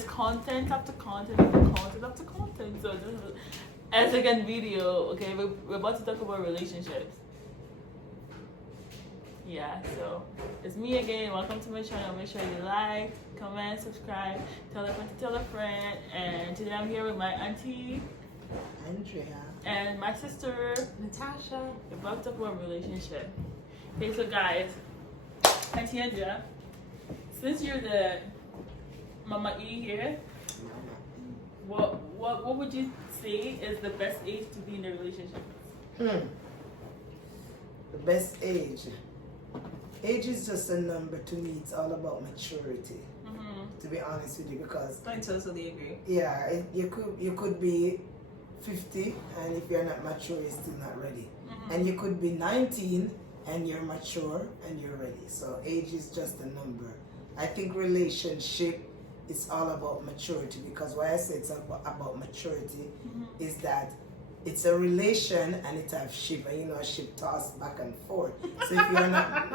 there's content after content after content after content. So this is a second video. Okay, we're about to talk about relationships. Yeah, so it's me again. Welcome to my channel. Make sure you like, comment, subscribe, tell a friend to tell a friend. And today I'm here with my auntie Andrea and my sister Natasha. We're about to talk about relationship. Okay, so guys, Auntie Andrea, since you're the Mama E here, what would you say is the best age to be in a relationship? The best age. Age is just a number. To me, it's all about maturity. To be honest with you, because I totally agree. yeah, you could be 50, and if you're not mature, you're still not ready. And you could be 19, and you're mature, and you're ready. So age is just a number. I think relationship is all about maturity, because why I say it's about maturity is that it's a relation and it have ship, and you know a ship toss back and forth. So if you're not,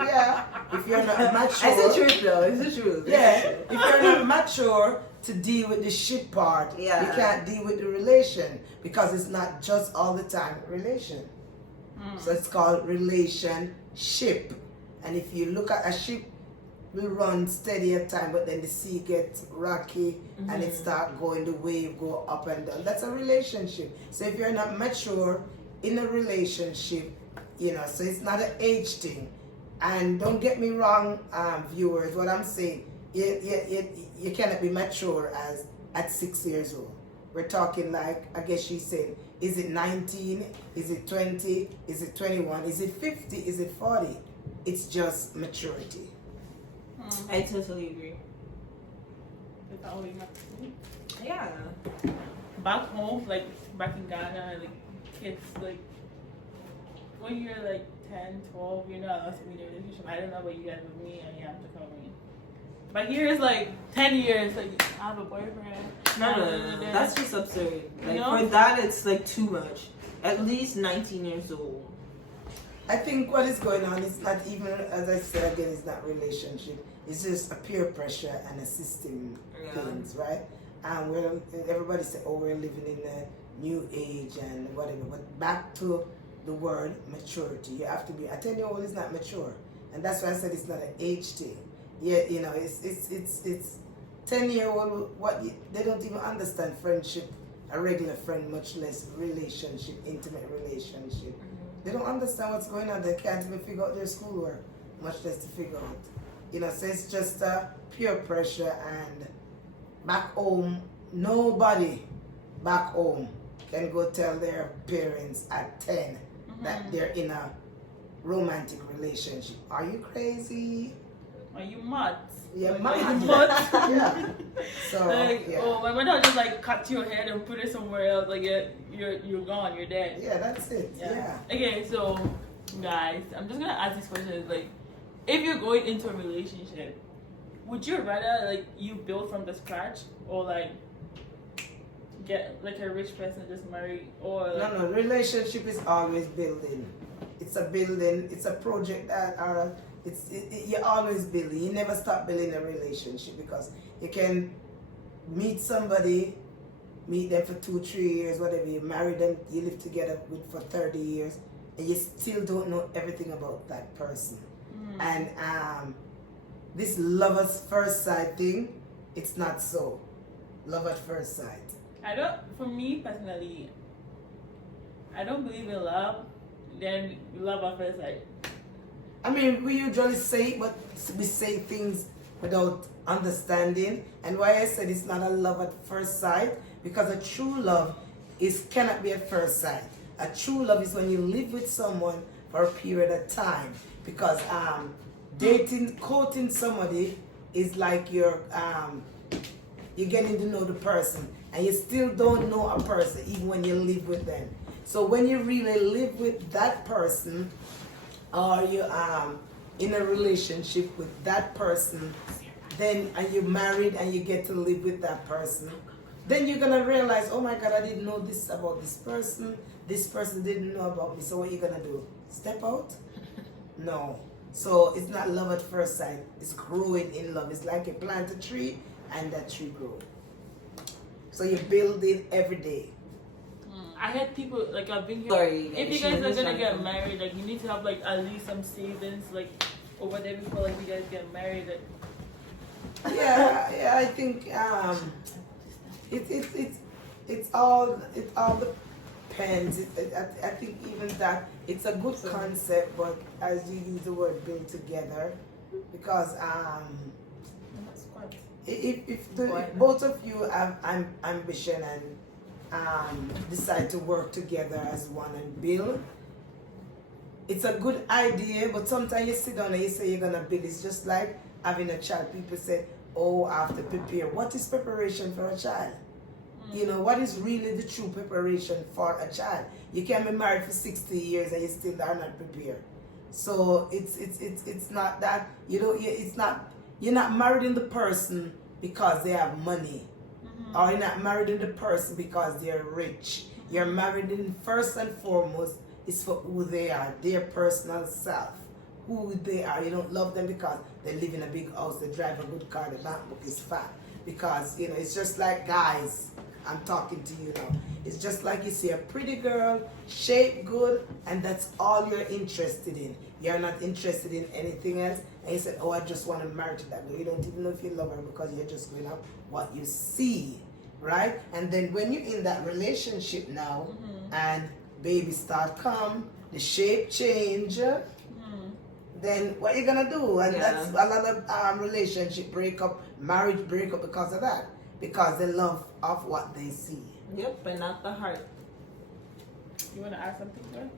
if you're not mature, It's the truth though. It's the truth. yeah, if you're not mature to deal with the ship part, you can't deal with the relation, because it's not just all the time relation. So it's called relationship. And if you look at a ship, will run steady at time, but then the sea gets rocky and it start going, the wave go up and down. That's a relationship. So if you're not mature in a relationship, you know, so it's not an age thing. And don't get me wrong, viewers, what I'm saying, you cannot be mature as at 6 years old. We're talking like, I guess she said, is it 19? Is it 20? Is it 21? Is it 50? Is it 40? It's just maturity. I totally agree. Is that all you have to say? Yeah. Back home, like back in Ghana, like kids, like when you're like 10, 12, you're not allowed to be in a relationship. I don't know about you guys, with me, and you have to cover me. But here it's like 10 years, like I have a boyfriend. No. That's just absurd. Like, You know? for that, it's like too much. At least 19 years old. I think what is going on is not even, as I said again, it's not relationship. It's just a peer pressure and a system things, right? And everybody say, oh, we're living in a new age and whatever. But back to the word maturity. You have to be, a 10-year-old is not mature. And that's why I said it's not an age thing. Yeah, you know, it's 10-year-old, they don't even understand friendship, a regular friend, much less relationship, intimate relationship. They don't understand what's going on. They can't even figure out their schoolwork, much less to figure out. You know, so it's just peer pressure. And back home, nobody back home can go tell their parents at 10 that they're in a romantic relationship. Are you crazy? Are you mad? Yeah, Like, mad. you mad? Yeah. So, like, yeah. oh, my mother just like cut your head and put it somewhere else. Like you're gone. You're dead. Yeah, that's it. Yeah. Okay, so guys, I'm just gonna ask these questions. Like, if you're going into a relationship, would you rather like you build from the scratch, or like get like a rich person just marry, or like, No, relationship is always building. It's a building. It's a project that you're always building. You never stop building a relationship, because you can meet somebody, meet them for 2-3 years, whatever. You marry them, you live together for 30 years, and you still don't know everything about that person. And this love at first sight thing, it's not so. Love at first sight. For me personally, I don't believe in love. Then love at first sight. I mean, we usually say it, but we say things without understanding. And why I said it's not a love at first sight, because a true love cannot be at first sight. A true love is when you live with someone for a period of time. Because courting somebody is like you're getting to know the person, and you still don't know a person even when you live with them. So when you really live with that person, or you in a relationship with that person, then and you're married and you get to live with that person, then you're gonna realize, oh my God, I didn't know this about this person didn't know about me. So what are you gonna do? Step out? No. So it's not love at first sight. It's growing in love. It's like you plant a tree and that tree grows. So you build it every day. I had people like I've been here. Sorry, if you guys are gonna get married, like you need to have like at least some savings like over there before like you guys get married. Like, Yeah, I think it's all depends. I think even that it's a good concept, but as you use the word build together, because if both of you have ambition and decide to work together as one and build, it's a good idea. But sometimes you sit down and you say you're gonna build. It's just like having a child. People say, oh, I have to prepare. What is preparation for a child? You know, what is really the true preparation for a child? You can be married for 60 years and you still are not prepared. So it's not that, you know, you're not marrying the person because they have money. Or you're not marrying the person because they're rich. You're married in first and foremost is for who they are, their personal self. Who they are. You don't love them because they live in a big house, they drive a good car, the bank book is fat. Because, you know, it's just like guys, I'm talking to you now. It's just like you see a pretty girl, shape good, and that's all you're interested in. You're not interested in anything else. And you said, oh, I just want to marry to that girl. You don't even know if you love her because you're just going up what you see, right? And then when you're in that relationship now, and babies start come, the shape change, then what you gonna do? And that's a lot of relationship breakup, marriage breakup because of that. Because they love of what they see. Yep, but not the heart. you wanna add something, girl?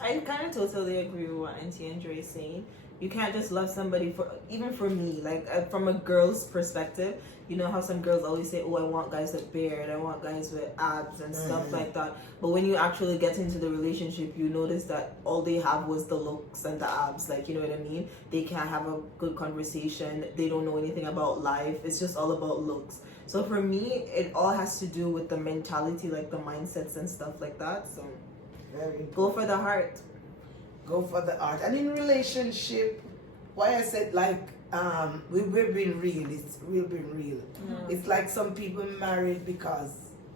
I kind of totally agree with what Auntie Andre is saying. You can't just love somebody for, even for me, like from a girl's perspective, you know how some girls always say, oh, I want guys with beard, I want guys with abs and stuff like that. But when you actually get into the relationship, you notice that all they have was the looks and the abs, like, you know what I mean? They can't have a good conversation. They don't know anything about life. It's just all about looks. So for me, it all has to do with the mentality, like the mindsets and stuff like that. So go for the heart. Go for the art. And in relationship, why I said like we've been real. We've been real. It's like some people married because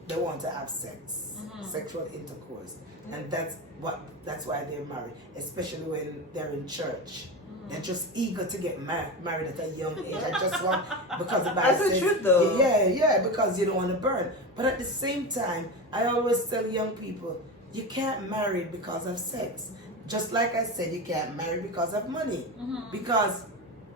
they want to have sex, sexual intercourse, and that's why they're married. Especially when they're in church, they're just eager to get married at a young age. I just want because the Bible That's says, the truth, though. Yeah, because you don't want to burn. But at the same time, I always tell young people, you can't marry because of sex. Just like I said, you can't marry because of money. Because,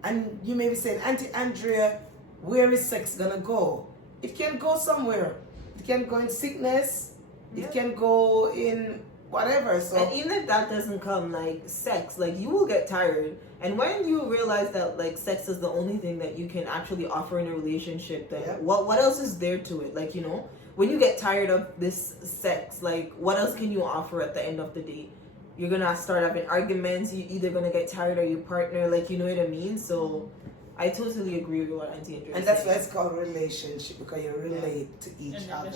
and you may be saying, Auntie Andrea, where is sex gonna go? It can go somewhere. It can go in sickness. It can go in whatever. So, and even if that doesn't come, like sex, like you will get tired. And when you realize that like sex is the only thing that you can actually offer in a relationship, then what else is there to it? Like, you know, when you get tired of this sex, like what else can you offer at the end of the day? You're gonna start having arguments. You're either gonna get tired of your partner, like, you know what I mean. So I totally agree with what Auntie Andrea. And that's why it's called relationship, because you relate to each other.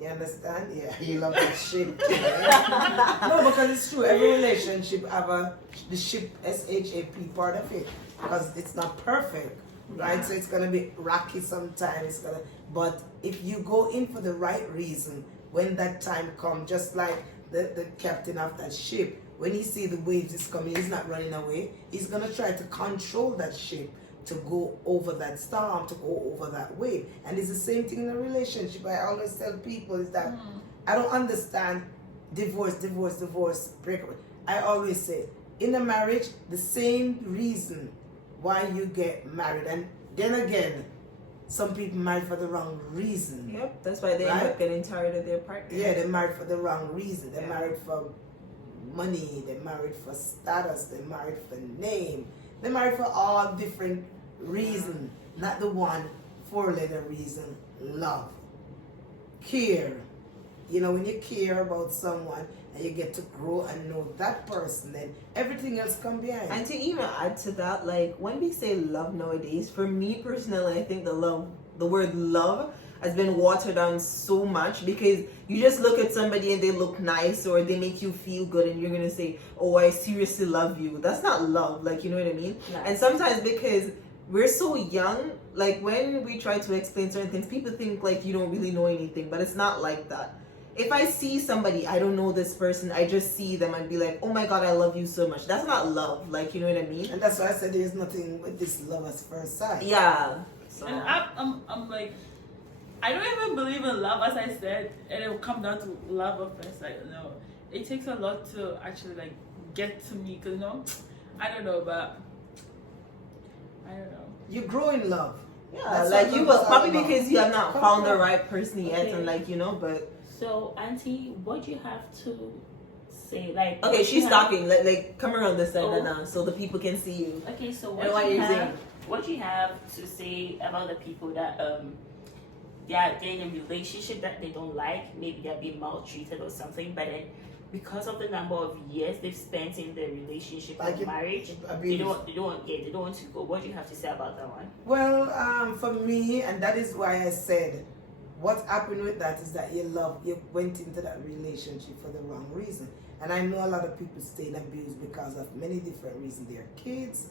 You understand? Yeah, you love that ship. No, because it's true. Every relationship have the ship SHAP part of it, because it's not perfect, right? So it's gonna be rocky sometimes. But if you go in for the right reason, when that time comes, just like the captain of that ship, when he see the waves is coming, he's not running away. He's gonna try to control that ship to go over that storm, to go over that wave. And it's the same thing in a relationship. I always tell people is that I don't understand divorce, breakup. I always say in a marriage, the same reason why you get married, and then again, some people married for the wrong reason. Yep, that's why they end up getting tired of their partner. Yeah, they're married for the wrong reason. They're married for money, they're married for status, they're married for name. They're married for all different reasons, not the one four-letter reason, love. Care. You know, when you care about someone and you get to grow and know that person, then everything else comes behind. And to even add to that, like when we say love nowadays, for me personally, I think the word love has been watered down so much, because you just look at somebody and they look nice or they make you feel good and you're gonna say, oh, I seriously love you. That's not love, like, you know what I mean? And sometimes because we're so young, like when we try to explain certain things, people think like you don't really know anything, but it's not like that. If I see somebody, I don't know this person, I just see them and be like, oh my god, I love you so much. That's not love, like, you know what I mean? And that's why I said there's nothing with this love at first sight. Yeah. So. And I'm like, I don't even believe in love, as I said, and it will come down to love at first sight. No, it takes a lot to actually like get to me, cause I don't know, but I don't know. You grow in love. Yeah, That's like you will probably about. because you have not found the right person yet, and like but. So, Auntie, what do you have to say? Like, okay, she's talking. Like, come around this side now, so the people can see you. Okay, so what you have to say about the people that they're in a relationship that they don't like? Maybe they're being maltreated or something, but then because of the number of years they've spent in the relationship or marriage, they don't want to go. What do you have to say about that one? Well, for me, and that is why I said, what happened with that is that you went into that relationship for the wrong reason. And I know a lot of people stay in abuse because of many different reasons. They're kids,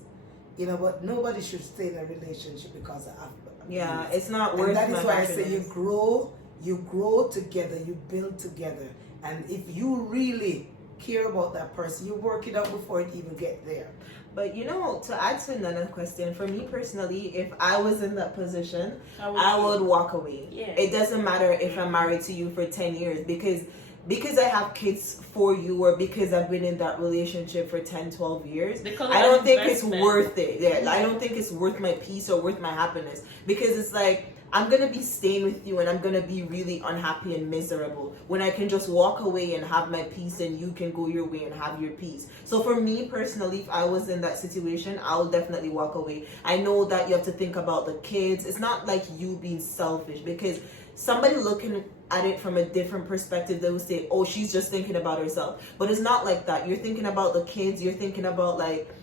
but nobody should stay in a relationship because of abuse. Yeah, it's not worth. And that is why I say you grow together, you build together. And if you really care about that person, you work it out before it even get there. But to add to another question, for me personally, if I was in that position, I would walk away. Yeah. It doesn't matter if I'm married to you for 10 years because I have kids for you or because I've been in that relationship for 10, 12 years. I don't think it's worth it. Yeah, I don't think it's worth my peace or worth my happiness, because it's like, I'm going to be staying with you and I'm going to be really unhappy and miserable when I can just walk away and have my peace and you can go your way and have your peace. So for me personally, if I was in that situation, I'll definitely walk away. I know that you have to think about the kids. It's not like you being selfish, because somebody looking at it from a different perspective, they will say, oh, she's just thinking about herself. But it's not like that. You're thinking about the kids. You're thinking about like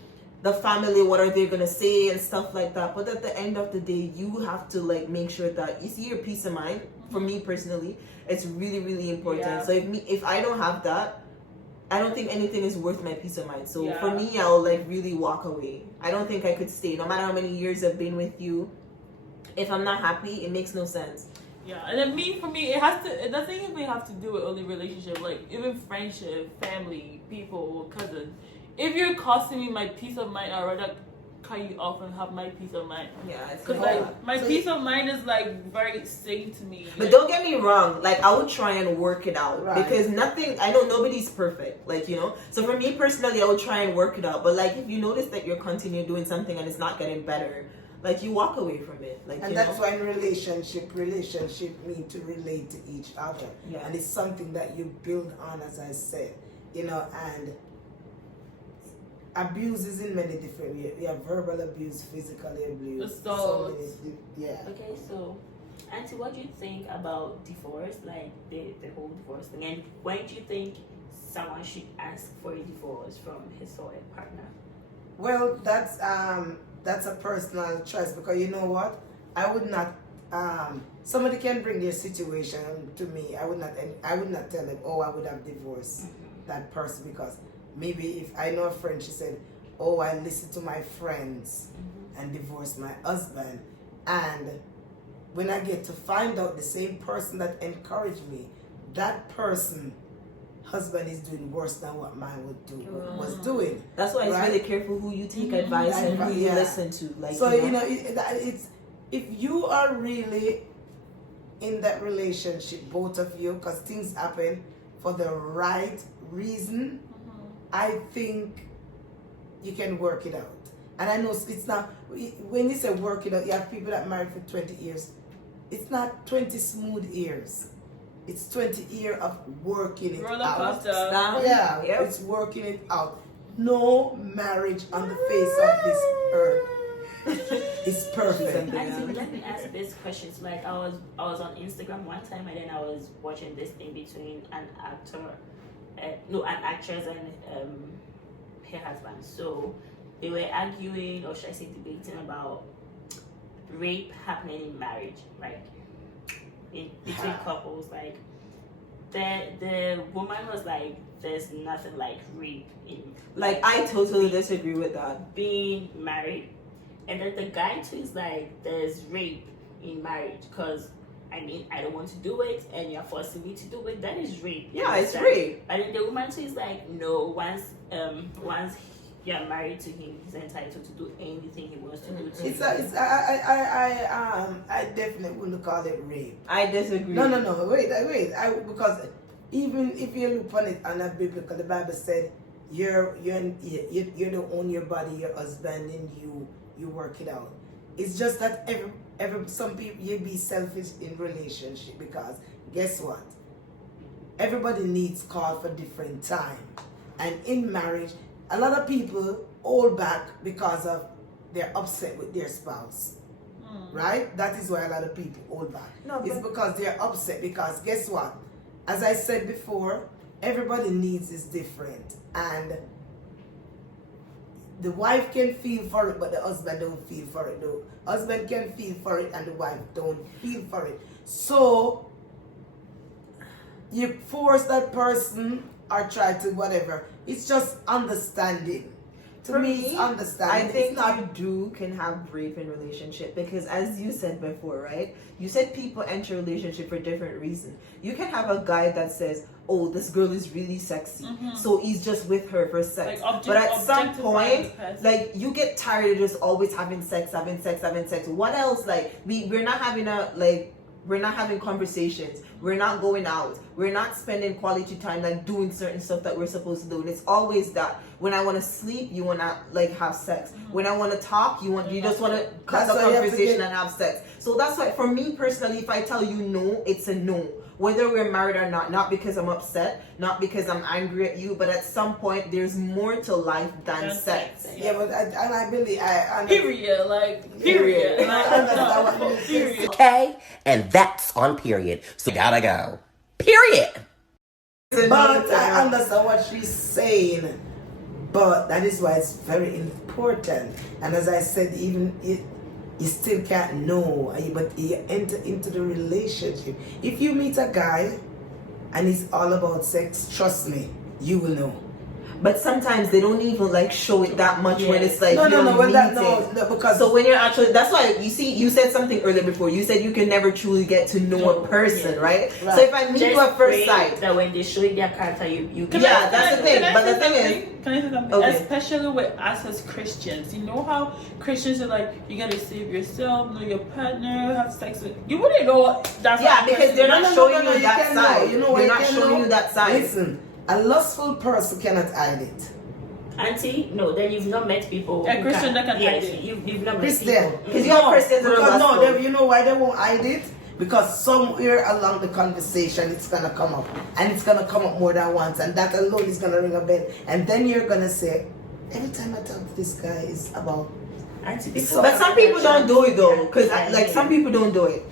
the family, what are they gonna say and stuff like that. But at the end of the day, you have to like make sure that you see your peace of mind. For me personally, it's really, really important. Yeah. So if I don't have that, I don't think anything is worth my peace of mind. So for me, I'll like really walk away. I don't think I could stay, no matter how many years I've been with you. If I'm not happy, it makes no sense. Yeah, and then for me, it doesn't even have to do with only relationship, like even friendship, family, people, cousins. If you're costing me my peace of mind, I'd rather cut you off and have my peace of mind. Yeah, it's because like my peace of mind is like very sacred to me. But don't get me wrong, like I would try and work it out, because I know nobody's perfect, So for me personally, I would try and work it out. But like if you notice that you're continuing doing something and it's not getting better, like you walk away from it. Like, and that's why in relationship mean to relate to each other. Yeah. And it's something that you build on, as I said, and abuse is in many different ways. We have verbal abuse, physical abuse. Okay, so Auntie, what do you think about divorce, like the whole divorce thing, and when do you think someone should ask for a divorce from his or her partner? Well, that's a personal choice, because you know what, I would not. Somebody can bring their situation to me. I would not tell them, oh, I would have divorced that person, because maybe if I know a friend, she said, oh, I listened to my friends and divorced my husband. And when I get to find out the same person that encouraged me, that person, husband, is doing worse than what mine was doing. That's why it's really careful who you take advice and who you listen to. Like, so, it's if you are really in that relationship, both of you, because things happen for the right reason, I think you can work it out. And I know it's not, when you say work it out, you have people that are married for 20 years. It's not 20 smooth years. It's 20 years of working it out. Yeah, it's working it out. No marriage on the face of this earth is perfect. Actually, let me ask this question. So, like, I was on Instagram one time, and then I was watching this thing between an actress and her husband. So they were arguing, or should I say debating, about rape happening in marriage, like between couples. Like the woman was like, there's nothing like rape in, like I totally disagree with that. Being married. And then the guy too is like, there's rape in marriage because I mean I don't want to do it and you're forcing me to do it. That is rape. Yeah, it's rape. And then the woman too is like, no, once you're married to him, he's entitled to do anything he wants to do to you. I definitely wouldn't call it rape. I disagree. No, wait. Because even if you look on it on a biblical, the Bible said you don't own your body, your husband, and you work it out. It's just that some people you be selfish in relationship because guess what? Everybody needs call for different time, and in marriage, a lot of people hold back because of they're upset with their spouse. Right? That is why a lot of people hold back. It's because they're upset because guess what? As I said before, everybody needs is different, and the wife can feel for it, but the husband don't feel for it. The husband can feel for it, and the wife don't feel for it. So you force that person or try to whatever. It's just understanding. To me, it's understanding. I think you can have rape in relationship because, as you said before, right? You said people enter relationship for different reasons. You can have a guy that says, "Oh, this girl is really sexy," so he's just with her for sex. Like but at some point, like you get tired of just always having sex. What else? Like we're not having we're not having conversations. We're not going out. We're not spending quality time, like doing certain stuff that we're supposed to do. And it's always that when I want to sleep, you want to like have sex. When I want to talk, you just want to cut the conversation and have sex. So that's why, for me personally, if I tell you no, it's a no. Whether we're married or not because I'm upset, not because I'm angry at you, but at some point there's more to life than sex. Yeah, but I believe period. Okay, and that's on period. So gotta go. Period. But I understand what she's saying. But that is why it's very important. And as I said, even you still can't know, but you enter into the relationship. If you meet a guy and it's all about sex, trust me, you will know. But sometimes they don't even like show it that much when it's like because so when you're actually, that's why you said something earlier before. You said you can never truly get to know a person, right? So if I meet you at first sight, that when they show you their character, you that's the thing. But the thing is, can I say something? Okay. Especially with us as Christians, you know how Christians are like, you gotta save yourself, know your partner, have sex with. You wouldn't know that's because they're not showing you that side. You know, they're not showing you that side. Listen. A lustful person cannot hide it. Auntie, no, then you've not met people. A Christian that can hide it. You've not met Christian. people. Because you have Christians that are lustful. You know why they won't hide it? Because somewhere along the conversation it's gonna come up. And it's gonna come up more than once. And that alone is gonna ring a bell. And then you're gonna say, every time I talk to this guy is about Auntie, but some people don't do it though. Because like some people don't do it.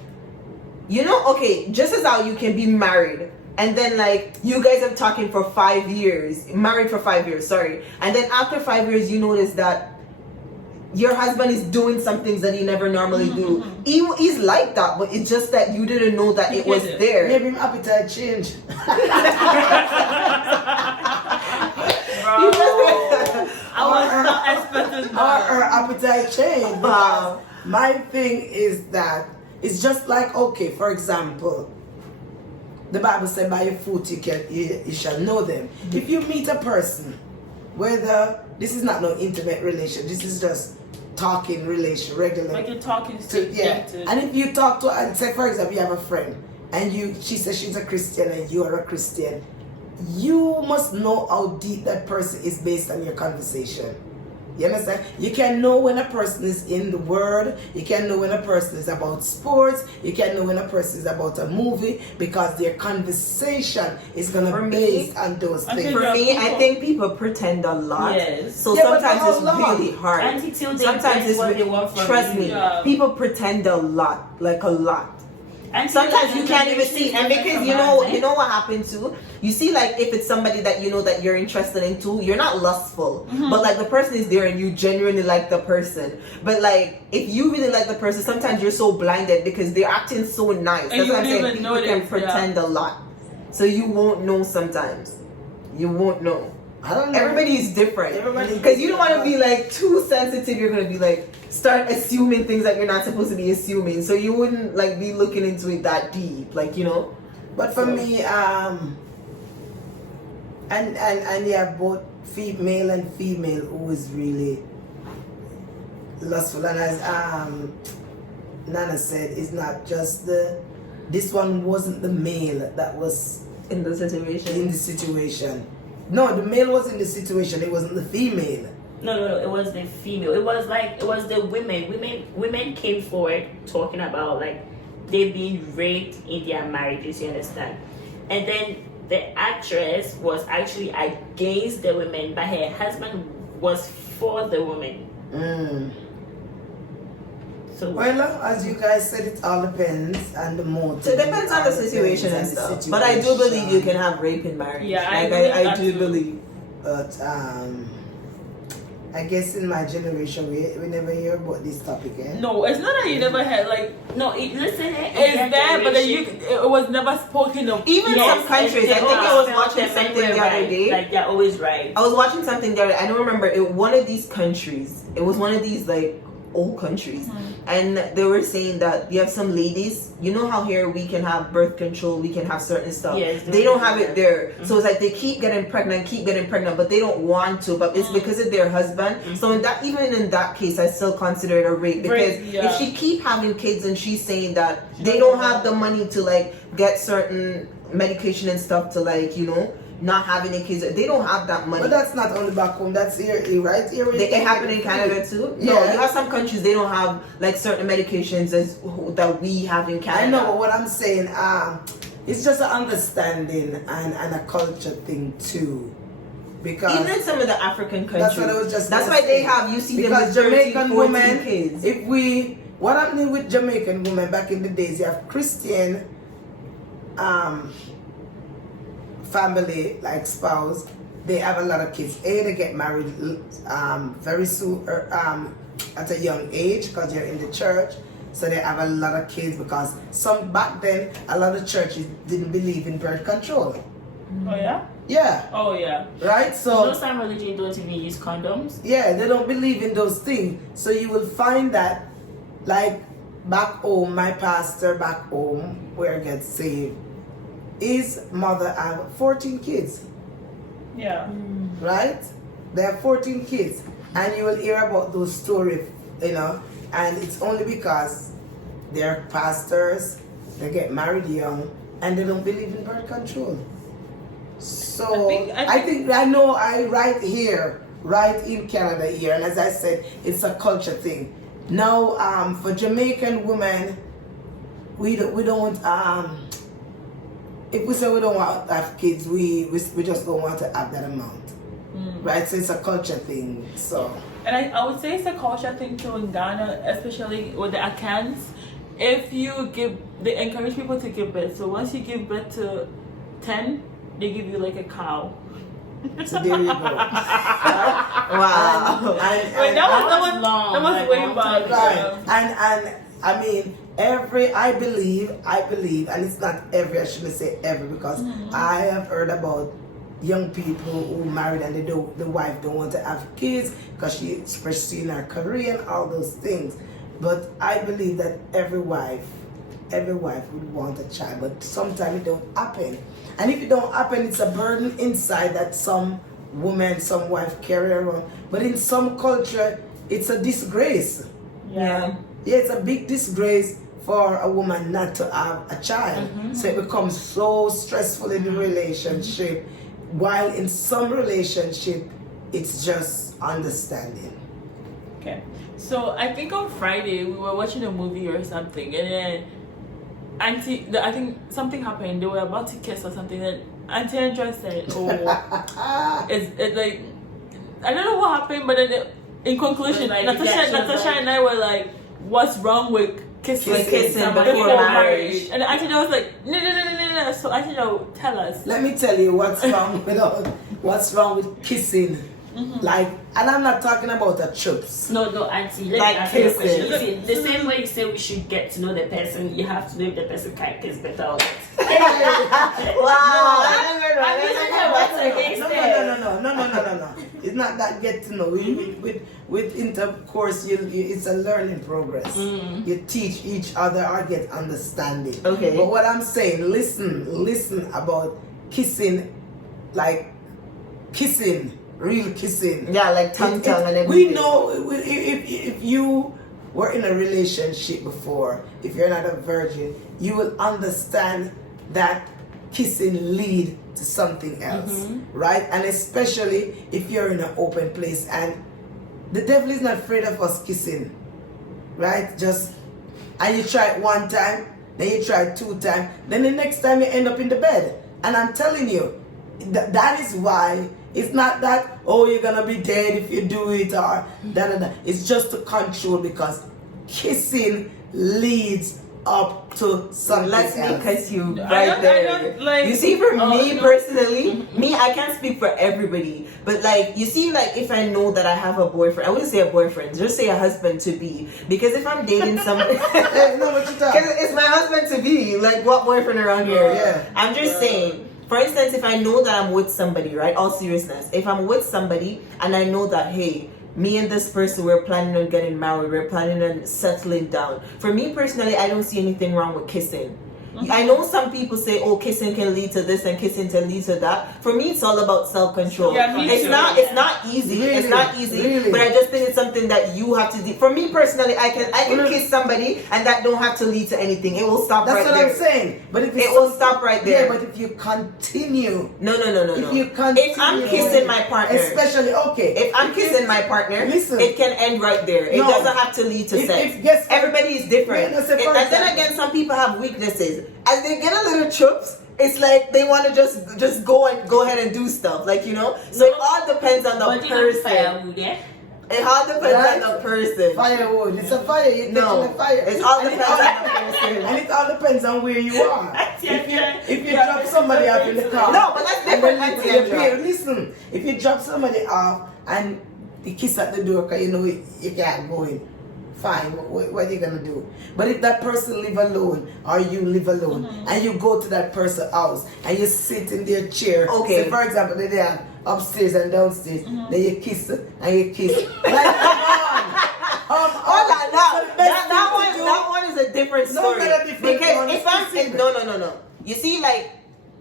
You know, okay, just as how you can be married. And then like you guys are talking for 5 years, married for 5 years, sorry. And then after 5 years, you notice that your husband is doing some things that he never normally do. He's like that, but it's just that you didn't know that it was there. Maybe my appetite change. I was not expecting that. Our appetite change. My thing is that it's just like, okay, for example, the Bible said, by your fruit you shall know them. If you meet a person, whether this is not no intimate relation, this is just talking relation, regular. Like you're talking And if you talk to her, and say for example, you have a friend, and she says she's a Christian and you are a Christian, you must know how deep that person is based on your conversation. You understand? You can know when a person is in the word. You can know when a person is about sports. You can know when a person is about a movie because their conversation is going to be based on those things. For me, I think people pretend a lot. Yes. So sometimes it's really hard. Until Sometimes it's what they want from trust you. me, people pretend a lot, like a lot. And sometimes you can't even see, and because you know what happens too. You see, like if it's somebody that you know that you're interested in too, you're not lustful, but like the person is there and you genuinely like the person. But like if you really like the person, sometimes you're so blinded because they're acting so nice. That's what I'm saying. People can pretend a lot, so you won't know sometimes. You won't know. I don't know. Everybody is different. Everybody's Because you don't want to different. be like too sensitive. You're gonna be like start assuming things that you're not supposed to be assuming. So you wouldn't like be looking into it that deep, like, you know. But for me, and you have both male and female who is really lustful, and as Nana said, it's not just this one wasn't the male that was In the situation. No, the male was in the situation, it wasn't the female. No, it was the female. It was the women. Women came forward talking about like they being raped in their marriages, you understand? And then the actress was actually against the women, but her husband was for the women. So Well, as you guys said, it all depends on the motive. So it depends on the situation and stuff. But I do believe you can have rape in marriage. Yeah, like, I do believe. But I guess in my generation we never hear about this topic, eh? No, it's not that you never had like. no, listen, It's there, but then it was never spoken of. Even some countries, I think I was watching them something the right. other day. Like they're always right. I was watching something the other day. I don't remember. One of these countries. It was one of these like old countries, and they were saying that you have some ladies. You know how here we can have birth control, we can have certain stuff. Yes, they don't have it there. So it's like they keep getting pregnant, but they don't want to. But it's because of their husband. So even in that case, I still consider it a rape because if she keep having kids and she's saying that they don't have the money to like get certain medication and stuff to like, you know, not having any kids, they don't have that money. But that's not only back home, that's here, right here. It happen in Canada too? No, you have some countries they don't have like certain medications that we have in Canada. I know, but what I'm saying, it's just an understanding and a culture thing too. Because even in some of the African countries, that's what I was just that's gonna why they say. have, you see, because them with 13, Jamaican 14 women, kids. what happened with Jamaican women back in the days, you have Christian family, like spouse, they have a lot of kids. They get married very soon, at a young age, because they're in the church, so they have a lot of kids, because back then a lot of churches didn't believe in birth control. Oh yeah. Yeah. Oh yeah. Right. So Those some religions don't even use condoms. yeah, they don't believe in those things. So you will find that, like back home, my pastor back home, where I get saved, his mother had 14 kids. Yeah. Right? They have 14 kids. And you will hear about those stories, you know, and it's only because they're pastors, they get married young, and they don't believe in birth control. So I know right here, right in Canada here, and as I said, it's a culture thing. Now, for Jamaican women, we don't if we say we don't want to have kids, we just don't want to have that amount. Right? So it's a culture thing. So And I would say it's a culture thing too in Ghana, especially with the accounts. If you they encourage people to give birth. So once you give birth to 10, they give you like a cow. so there you go. Wow. That was way back. Right. And I mean, I believe, and it's not every, I shouldn't say every, because I have heard about young people who married and the wife don't want to have kids because she's pursuing her career and all those things. But I believe that every wife would want a child, but sometimes it don't happen. And if it don't happen, it's a burden inside that some wife carry around. But in some culture, it's a disgrace. Yeah. Yeah, it's a big disgrace for a woman not to have a child. So it becomes so stressful in the relationship, while in some relationship, it's just understanding. Okay. So I think on Friday we were watching a movie or something, and then I think something happened. They were about to kiss or something, and Auntie Andrea said, "Oh, it's like I don't know what happened," but then in conclusion, like, Natasha and I were like, "What's wrong with kissing before marriage?" And Auntie Andrea was like, "No." So Auntie Andrea, tell us. Let me tell you what's wrong with kissing Like, and I'm not talking about the trips. No, Auntie, let me Like answer your kissing. question. You see, the same way you say we should get to know the person, you have to know if the person can kiss better or not. Wow. I'm using her words against them. No. It's not that get to know. With intercourse, it's a learning progress. You teach each other or get understanding. Okay. But what I'm saying, listen about kissing, like kissing, real kissing. Yeah, like tongue and everything. We know if you were in a relationship before, if you're not a virgin, you will understand that kissing lead to something else, right? And especially if you're in an open place, and the devil is not afraid of us kissing, right? And you try it one time, then you try it 2 times, then the next time you end up in the bed. And I'm telling you, that is why it's not that, oh, you're gonna be dead if you do it, or da. It's just to control, because kissing leads up to something Let me else. cut you I right there. don't, like, You see, for me no. personally, I can't speak for everybody, but like, you see, like, if I know that I have a boyfriend, I wouldn't say a boyfriend, just say a husband to be, because if I'm dating somebody, Hey, no, what you talking? because it's my husband to be, like, what boyfriend around here? Yeah. I'm just saying. For instance, if I know that I'm with somebody, right? All seriousness, if I'm with somebody and I know that, hey, me and this person, we're planning on getting married, we're planning on settling down. For me personally, I don't see anything wrong with kissing. I know some people say, oh, kissing can lead to this and kissing can lead to that. For me, it's all about self-control. Yeah, me It's too. not easy. Really? It's not easy. Really? But I just think it's something that you have to do. For me personally, I can kiss somebody and that don't have to lead to anything. It will stop That's right what there. I'm saying. But if It will stop right there. Yeah, but if you continue, No. if you continue, If I'm kissing my partner, especially if I'm kissing my partner, Listen. it can end right there. It No. doesn't have to lead to If- sex. if- guess what? Everybody is different. Yeah, that's a And then person. again, some people have weaknesses. As they get a little trips, it's like they want to just go ahead and do stuff, like, you know. So it all depends on the But you know, person. firewood, yeah? It all depends Right? on the person. firewood, it's a fire. You're No, catching a fire. it all And depends on the person. And it all depends on where you are. If you drop somebody off in the car, No, but that's and different. then Auntie you Angela. pay, listen, if you drop somebody off and you kiss at the door because you know you can't go in, fine, what are you gonna do? But if that person live alone or you live alone and you go to that person's house and you sit in their chair, Okay. say for example they are upstairs and downstairs, then you kiss and you kiss. Like, come on. Hold on, now So the best that thing to do- one is a different No, story. not a different Because one, if it's I'm different. no. You see, like,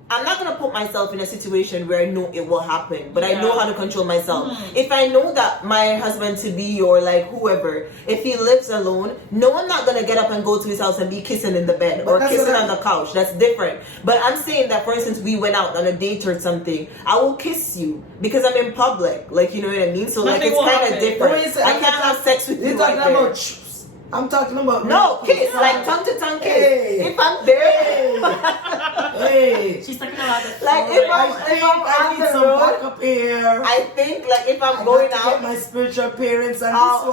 I'm not gonna put myself in a situation where I know it will happen, but I know how to control myself. If I know that my husband to be or like whoever, if he lives alone, no, I'm not gonna get up and go to his house and be kissing in the bed But or that's kissing what on the couch. That's different. But I'm saying that, for instance, we went out on a date or something, I will kiss you because I'm in public. Like, you know what I mean? So like, Nothing it's will kind happen. of But different. when you say- I can't have sex with You're you talking right there. about I'm talking about No, kiss, like tongue to tongue kiss. Hey. If I'm there, Hey. She's talking about the like floor. if I'm I on need the some road, backup here. I think like if I'm I going got to get out, my spiritual parents on I'll-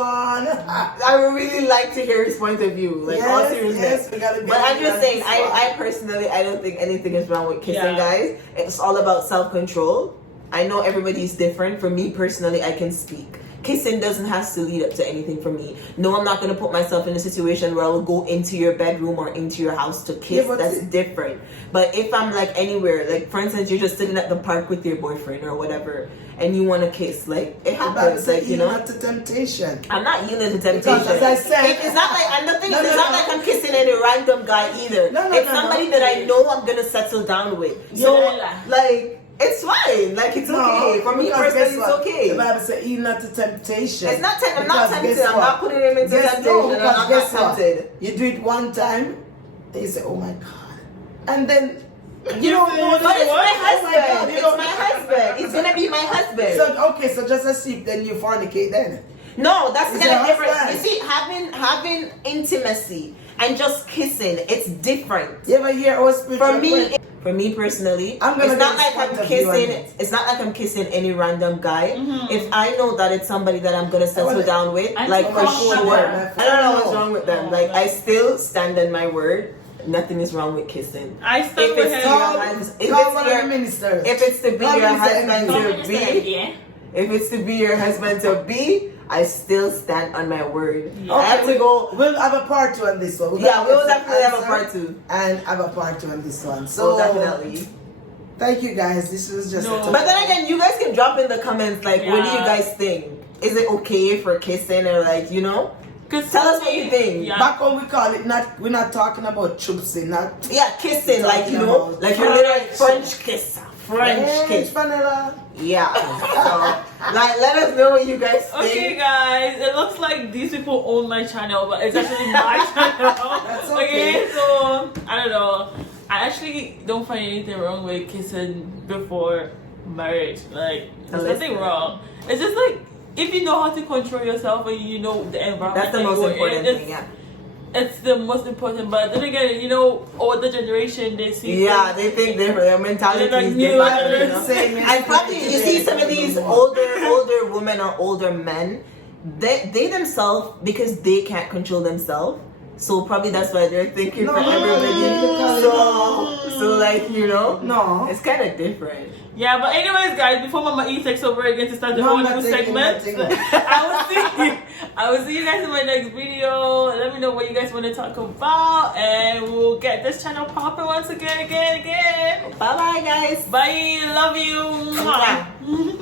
this one. I would really like to hear his point of view, like all seriousness. yes, we gotta be But I'm on just this saying, one. I personally, I don't think anything is wrong with kissing, Yeah. guys. It's all about self-control. I know everybody's different. For me personally, I can speak. Kissing doesn't have to lead up to anything for me. No, I'm not going to put myself in a situation where I will go into your bedroom or into your house to kiss. Yeah, but That's different. But if I'm like anywhere, like for instance, you're just sitting at the park with your boyfriend or whatever, and you want to kiss, like it The Bible happens, says like, you yield know. not to temptation. I'm not yielding to temptation. Because as I said, It's not like, and the thing is, No, it's no, not no. like I'm kissing any random guy either. No, It's no, somebody no. that I know I'm gonna settle down with. So, Yeah. like, it's fine. Like, it's okay. For me because personally, guess it's what? okay. The Bible says yield not to temptation. It's not. I'm not Because tempted. guess I'm what? not putting him into Guess- temptation. no, because I'm not guess what? tempted. You do it one time, and you say, "Oh my God," and then You don't feel- know But it's my Oh my husband. God, you It's don't- my husband. He's gonna be my husband. So okay, so just as if then you fornicate then. No, that's It's kind of your different. husband. You see, having intimacy and just kissing, it's different. You ever hear our spiritual For me personally, I'm gonna it's not get like this I'm point of view on kissing. it. It's not like I'm kissing any random guy. If I know that it's somebody that I'm gonna settle Well, down with, I like think for that's sure. what I don't know what's wrong with them. Oh, Like I my still stand on my word. Nothing is wrong with kissing. I stuck If with it's him. your Call, husband, if call it's one of your- the ministers. If it's to be Call your Minister husband Andrew. Come to Minister be, yeah. If it's to be your husband to be, I still stand on my word. Yeah. I have to go. We'll have a part 2 on this one. Yeah, we'll definitely have a part 2. And have a part 2 on this one. So So definitely. thank you guys. This was just No. a But then again, you guys can drop in the comments like, what do you Yeah. guys think? Is it okay for kissing or like, you know? Cause Tell us what you think. Yeah. back when we call it we're not talking about chupsing, not Yeah, kissing, like, you know, Talking like about you're literally French kiss. French kiss. vanilla. Yeah. So, like, let us know what you guys think. Okay, guys, it looks like these people own my channel, but it's actually my channel. That's okay. So I don't know. I actually don't find anything wrong with kissing before marriage. Like, there's nothing wrong. It's just like if you know how to control yourself and you know the environment. That's the most important thing, yeah. It's the most important, but then again, you know, older generation they see. Yeah, they think different. Their mentality They're like is new, different. they're You know? same And probably you see some of these older women or older men, they themselves, because they can't control themselves, so probably that's why they're thinking for everybody. So like, you know, No. it's kind of different. Yeah, but anyways, guys, before Mama E takes over again to start the No, whole I'm not new taking segment, nothing. I will see you guys in my next video. Let me know what you guys want to talk about, and we'll get this channel popping once again. Bye bye, guys. Bye, love you. Mwah.